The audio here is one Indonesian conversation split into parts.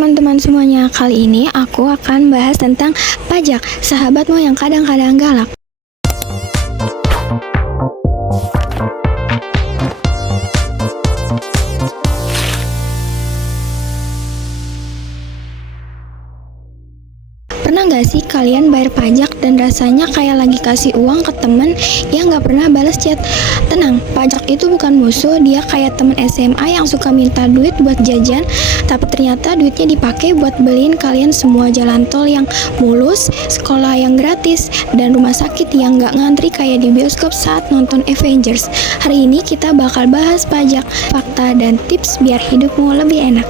teman-teman semuanya, kali ini aku akan bahas tentang pajak, sahabatmu yang kadang-kadang galak. Pernah gak sih kalian bayar pajak dan rasanya kayak lagi kasih uang ke temen yang gak pernah balas chat? Tenang, pajak itu bukan musuh, dia kayak temen SMA yang suka minta duit buat jajan, tapi ternyata duitnya dipakai buat beliin kalian semua jalan tol yang mulus, sekolah yang gratis, dan rumah sakit yang gak ngantri kayak di bioskop saat nonton Avengers. Hari ini kita bakal bahas pajak, fakta, dan tips biar hidupmu lebih enak.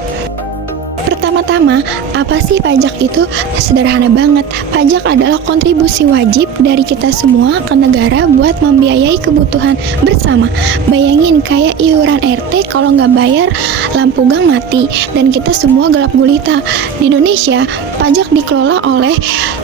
Pertama-tama, apa sih pajak itu? Sederhana banget. Pajak adalah kontribusi wajib dari kita semua ke negara buat membiayai kebutuhan bersama. Bayangin kayak iuran RT, kalau nggak bayar lampu gang mati dan kita semua gelap gulita. Di Indonesia, pajak dikelola oleh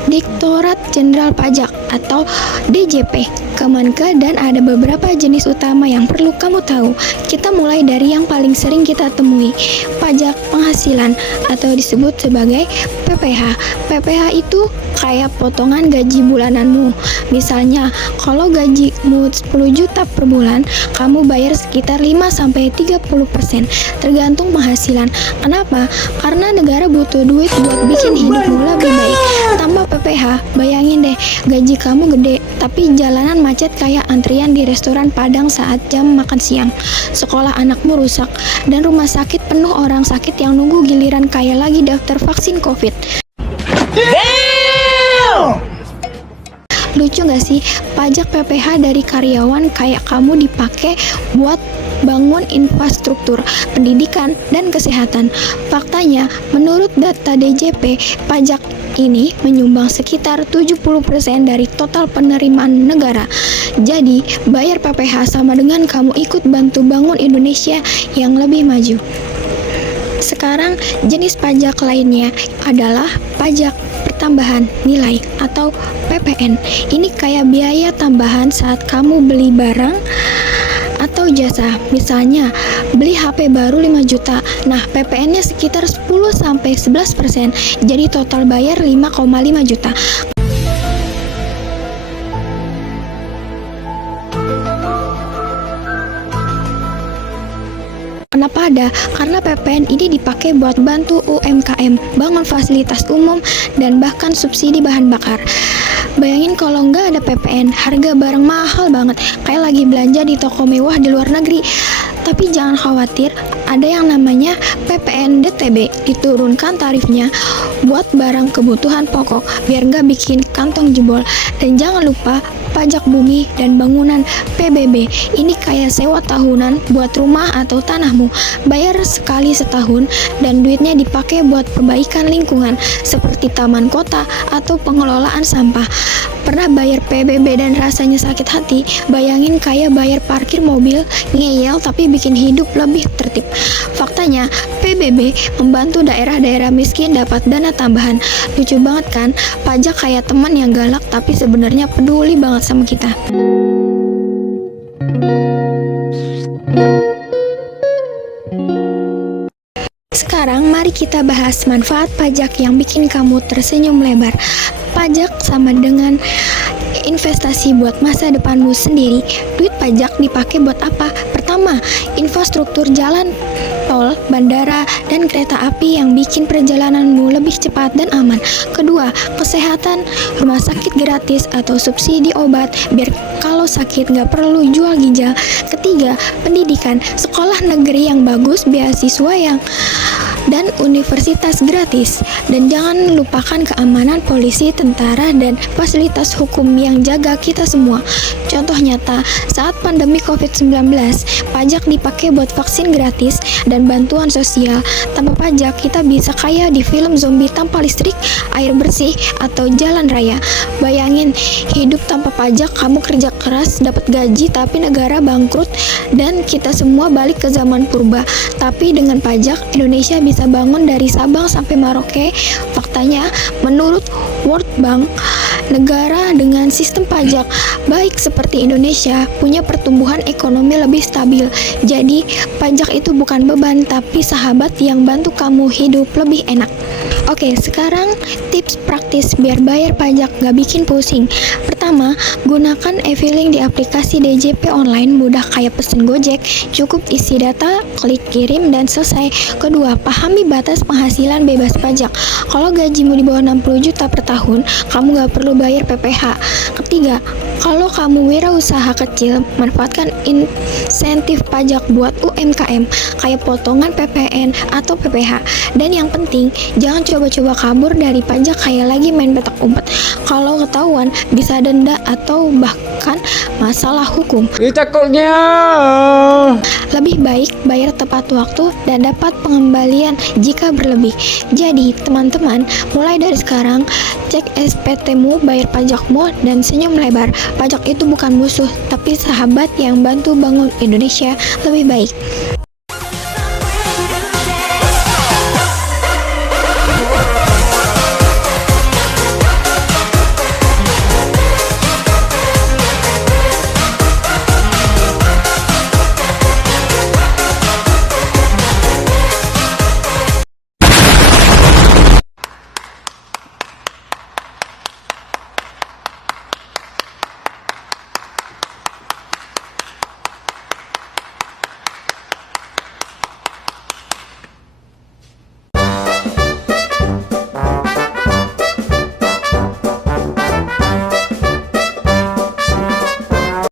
Direktorat Jenderal Pajak atau DJP Kemenke, dan ada beberapa jenis utama yang perlu kamu tahu. Kita mulai dari yang paling sering kita temui, pajak penghasilan atau disebut sebagai PPH. PPH itu kayak potongan gaji bulananmu. Misalnya, kalau gajimu 10 juta per bulan, kamu bayar sekitar 5-30%, tergantung penghasilan. Kenapa? Karena negara butuh duit buat bikin hidupmu lebih baik. Tambah PPH, bayangin deh, gaji kamu gede, tapi jalanan macet kayak antrian di restoran Padang saat jam makan siang. Sekolah anakmu rusak, dan rumah sakit penuh orang sakit yang nunggu giliran kayak lagi daftar vaksin COVID. Lucu gak sih? Pajak PPH dari karyawan kayak kamu dipakai buat bangun infrastruktur, pendidikan, dan kesehatan. Faktanya, menurut data DJP, pajak ini menyumbang sekitar 70% dari total penerimaan negara. Jadi, bayar PPH sama dengan kamu ikut bantu bangun Indonesia yang lebih maju. Sekarang, jenis pajak lainnya adalah pajak pertambahan nilai atau PPN. Ini kayak biaya tambahan saat kamu beli barang atau jasa. Misalnya, beli HP baru 5 juta. Nah, PPN-nya sekitar 10-11%. Jadi total bayar 5,5 juta. Kenapa ada? Karena PPN ini dipakai buat bantu UMKM, bangun fasilitas umum, dan bahkan subsidi bahan bakar. Bayangin kalau nggak ada PPN, harga barang mahal banget, kayak lagi belanja di toko mewah di luar negeri. Tapi jangan khawatir, ada yang namanya PPN DTB, diturunkan tarifnya buat barang kebutuhan pokok, biar nggak bikin kantong jebol. Dan jangan lupa pajak bumi dan bangunan PBB, ini kayak sewa tahunan buat rumah atau tanahmu, bayar sekali setahun dan duitnya dipakai buat perbaikan lingkungan seperti taman kota atau pengelolaan sampah. Pernah bayar PBB dan rasanya sakit hati? Bayangin kayak bayar parkir mobil, ngeyel tapi bikin hidup lebih tertib. Faktanya, PBB membantu daerah-daerah miskin dapat dana tambahan. Lucu banget kan? Pajak kayak teman yang galak tapi sebenarnya peduli banget sama kita. Sekarang mari kita bahas manfaat pajak yang bikin kamu tersenyum lebar. Pajak sama dengan investasi buat masa depanmu sendiri. Duit pajak dipakai buat apa? Pertama, infrastruktur jalan, tol, bandara, dan kereta api yang bikin perjalananmu lebih cepat dan aman. Kedua, kesehatan, rumah sakit gratis atau subsidi obat, biar kalau sakit nggak perlu jual ginjal. Ketiga, pendidikan, sekolah negeri yang bagus, beasiswa yang dan universitas gratis. Dan jangan lupakan keamanan polisi, tentara, dan fasilitas hukum yang jaga kita semua. Contoh nyata, saat pandemi COVID-19, pajak dipakai buat vaksin gratis dan bantuan sosial. Tanpa pajak, kita bisa kayak di film zombie tanpa listrik, air bersih, atau jalan raya. Bayangin, hidup tanpa pajak, kamu kerja keras, dapat gaji, tapi negara bangkrut, dan kita semua balik ke zaman purba. Tapi dengan pajak, Indonesia bisa bisa bangun dari Sabang sampai Merauke. Faktanya, menurut World Bank, negara dengan sistem pajak baik seperti Indonesia punya pertumbuhan ekonomi lebih stabil. Jadi, pajak itu bukan beban, tapi sahabat yang bantu kamu hidup lebih enak. Oke, sekarang tips praktis biar bayar pajak gak bikin pusing. Pertama, gunakan e-filing di aplikasi DJP online, mudah kayak pesen Gojek, cukup isi data, klik kirim, dan selesai. Kedua, pahami batas penghasilan bebas pajak. Kalau gajimu di bawah 60 juta per tahun, kamu gak perlu bayar PPh. Ketiga, kalau kamu wirausaha kecil, manfaatkan insentif pajak buat UMKM, kayak potongan PPN atau PPh. Dan yang penting, jangan coba-coba kabur dari pajak kayak lagi main petak umpet. Kalau ketahuan, bisa denda atau bahkan masalah hukum. Takutnya. Lebih baik bayar tepat waktu dan dapat pengembalian jika berlebih. Jadi, teman-teman, mulai dari sekarang, cek SPT-mu, bayar pajakmu, dan senyum lebar. Pajak itu bukan musuh, tapi sahabat yang bantu bangun Indonesia lebih baik.